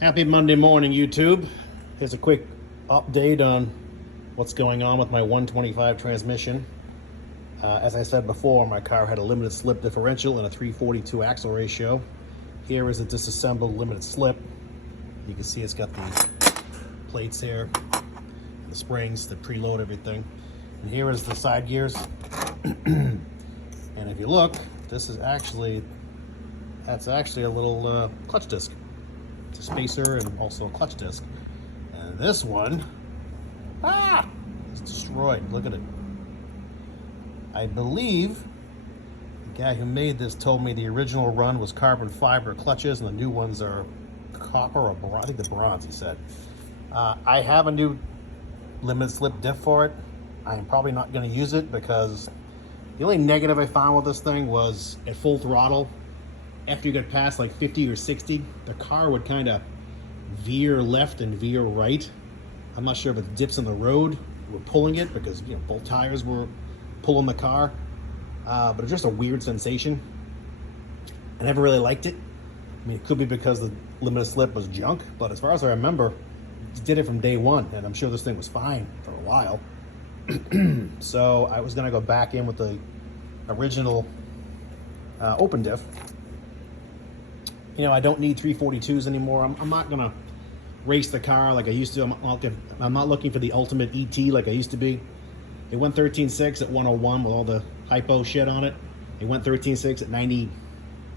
Happy Monday morning, YouTube. Here's a quick update on what's going on with my 125 transmission. As I said before, my car had a limited slip differential and a 342 axle ratio. Here is a disassembled limited slip. You can see it's got the plates here, and the springs that preload everything. And here is the side gears. And if you look, that's actually a little clutch disc. It's a spacer and also a clutch disc. And this one, it's destroyed. Look at it. I believe the guy who made this told me the original run was carbon fiber clutches and the new ones are copper or bronze. I think the bronze, he said. I have a new limited slip diff for it. I am probably not going to use it because the only negative I found with this thing was at full throttle, after you get past like 50 or 60, the car would kind of veer left and veer right. I'm not sure if it's dips in the road were pulling it because, you know, both tires were pulling the car, but it's just a weird sensation. I never really liked it. I mean, it could be because the limited slip was junk, but as far as I remember, it did it from day one, and I'm sure this thing was fine for a while. So I was gonna go back in with the original open diff. You know, I don't need 342s anymore. I'm not gonna race the car like I used to. I'm not looking for the ultimate ET like I used to be. It went 13.6 at 101 with all the hypo shit on it. It went 13.6 at 90,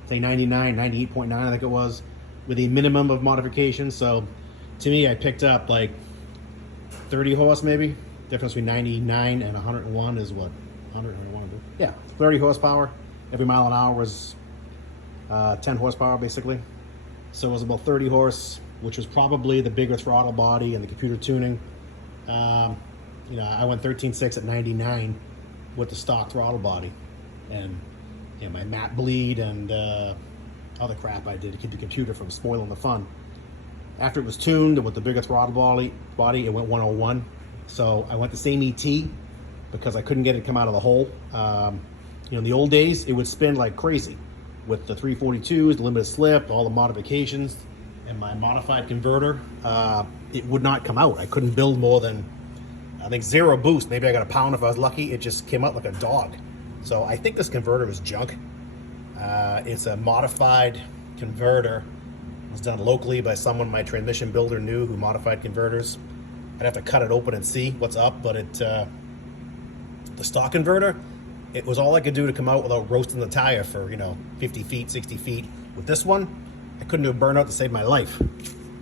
say 99, 98.9 I think it was, with a minimum of modifications. So to me, I picked up like 30 horse maybe. Difference between 99 and 101 is what? 101? Yeah, 30 horsepower. Every mile an hour was 10 horsepower basically. So it was about 30 horse, which was probably the bigger throttle body and the computer tuning. You know, I went 13.6 at 99 with the stock throttle body, and you know, my mat bleed and other crap I did to keep the computer from spoiling the fun. After it was tuned with the bigger throttle body, it went 101. So I went the same ET because I couldn't get it to come out of the hole. You know, in the old days, it would spin like crazy with the 342s, the limited slip, all the modifications, and my modified converter. It would not come out. I couldn't build more than, I think, 0 boost. Maybe I got a pound if I was lucky. It just came out like a dog. So I think this converter is junk. It's a modified converter. It was done locally by someone my transmission builder knew who modified converters. I'd have to cut it open and see what's up, but the stock converter, it was all I could do to come out without roasting the tire for, you know, 50 feet, 60 feet. With this one, I couldn't do a burnout to save my life.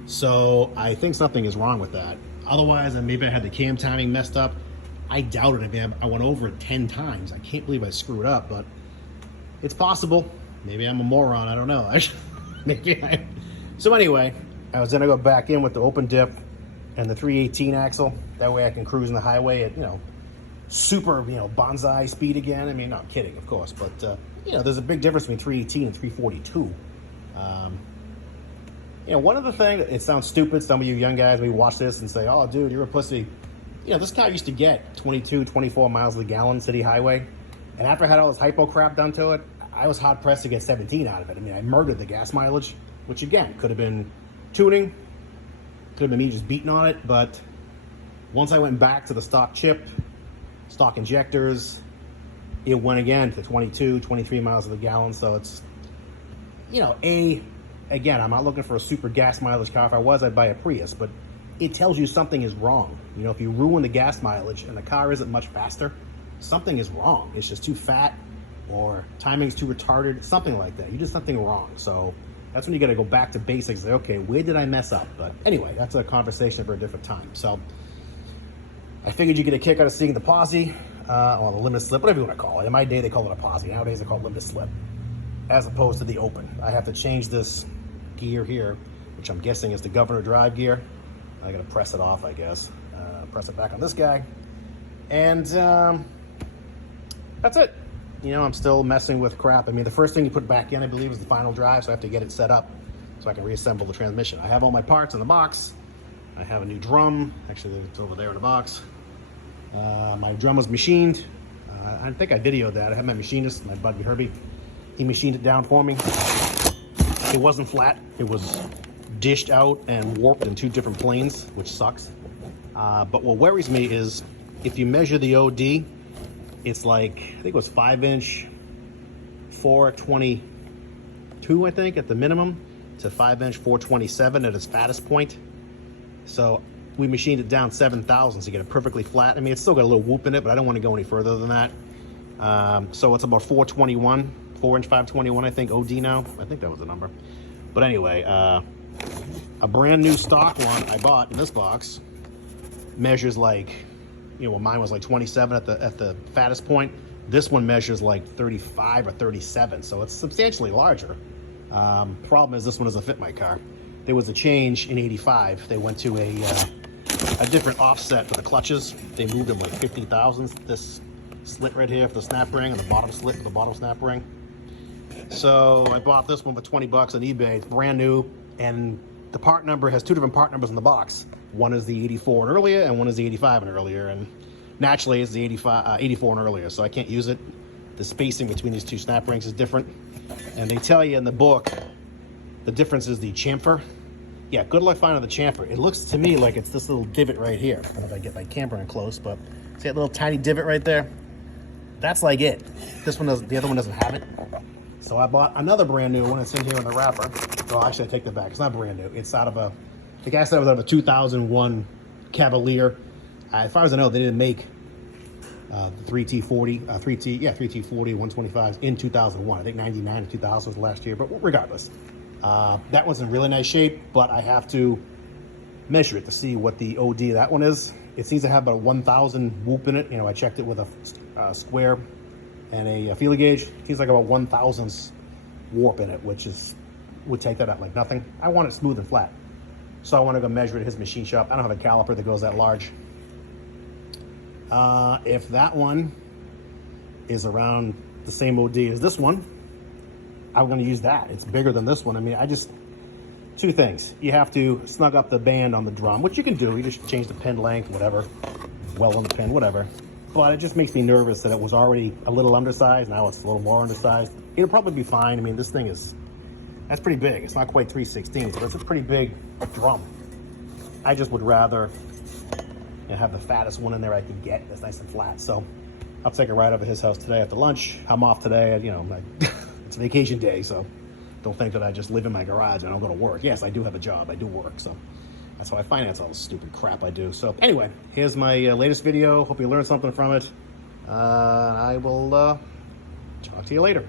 So I think something is wrong with that. Otherwise, and maybe I had the cam timing messed up. I doubt it. I mean, I went over it 10 times. I can't believe I screwed up, but it's possible. Maybe I'm a moron. I don't know. So anyway, I was gonna go back in with the open dip and the 318 axle. That way I can cruise in the highway at, you know, super, you know, bonsai speed again. I mean, not kidding, of course, but you know, there's a big difference between 318 and 342. You know, one of the things, it sounds stupid, some of you young guys may watch this and say, oh dude, you're a pussy. You know, this car used to get 22, 24 miles a gallon city highway, and after I had all this hypo crap done to it, I was hard pressed to get 17 out of it. I mean, I murdered the gas mileage, which again, could have been tuning, could have been me just beating on it, but once I went back to the stock chip, stock injectors, it went again to 22, 23 miles of the gallon. So it's, you know, again, I'm not looking for a super gas mileage car. If I was, I'd buy a Prius, but it tells you something is wrong. You know, if you ruin the gas mileage and the car isn't much faster, something is wrong. It's just too fat or timing's too retarded, something like that. You did something wrong. So that's when you got to go back to basics. Say, okay, where did I mess up? But anyway, that's a conversation for a different time. So I figured you get a kick out of seeing the posi, or the limited slip, whatever you want to call it. In my day, they call it a posi. Nowadays, they call it limited slip, as opposed to the open. I have to change this gear here, which I'm guessing is the governor drive gear. I got to press it off, I guess. Press it back on this guy. And that's it. You know, I'm still messing with crap. I mean, the first thing you put back in, I believe, is the final drive, so I have to get it set up so I can reassemble the transmission. I have all my parts in the box. I have a new drum. Actually, it's over there in the box. My drum was machined. I think I videoed that. I had my machinist, my buddy Herbie. He machined it down for me. It wasn't flat. It was dished out and warped in 2 different planes, which sucks. But what worries me is if you measure the OD, it's like, I think it was 5-inch 422, I think, at the minimum, to 5-inch 427 at its fattest point. So we machined it down 7 thousandths to get it perfectly flat. I mean, it's still got a little whoop in it, but I don't want to go any further than that. So it's about 421, 4-inch 521, I think, OD now. I think that was the number. But anyway, a brand new stock one I bought in this box measures like, you know, well, mine was like 27 at the fattest point. This one measures like 35 or 37, so it's substantially larger. Problem is, this one doesn't fit my car. There was a change in '85. They went to a different offset for the clutches. They moved them like 50 thousandths. This slit right here for the snap ring, and the bottom slit for the bottom snap ring. So I bought this one for 20 bucks on eBay. It's brand new, and the part number has 2 different part numbers in the box. One is the 84 and earlier, and one is the 85 and earlier. And naturally, it's the 84 and earlier, so I can't use it. The spacing between these 2 snap rings is different. And they tell you in the book, the difference is the chamfer. Yeah, good luck finding the chamfer. It looks to me like it's this little divot right here. I don't know if I get my camera in close, but see that little tiny divot right there? That's like it. This one doesn't, the other one doesn't have it. So I bought another brand new one. It's in here in the wrapper. Well, actually, I take that back. It's not brand new. It's out of a, the guy said it was out of a 2001 Cavalier. As far as I know, they didn't make the 3T40, 3T40 125s in 2001. I think 99 or 2000 was last year, but regardless. That one's in really nice shape, but I have to measure it to see what the OD of that one is. It seems to have about a 1,000 whoop in it. You know, I checked it with a square and a feeler gauge. It seems like about 1,000th warp in it, which is, would take that out like nothing. I want it smooth and flat. So I want to go measure it at his machine shop. I don't have a caliper that goes that large. If that one is around the same OD as this one, I'm going to use that. It's bigger than this one. I mean, two things. You have to snug up the band on the drum, which you can do. You just change the pin length, whatever, weld on the pin, whatever. But it just makes me nervous that it was already a little undersized. Now it's a little more undersized. It'll probably be fine. I mean, this thing is, that's pretty big. It's not quite 3/16, but it's a pretty big drum. I just would rather, you know, have the fattest one in there I could get that's nice and flat. So I'll take a ride over his house today after lunch. I'm off today. You know, it's a vacation day, so don't think that I just live in my garage and I don't go to work. Yes, I do have a job. I do work, so that's how I finance all the stupid crap I do. So anyway, here's my latest video. Hope you learned something from it. I will talk to you later.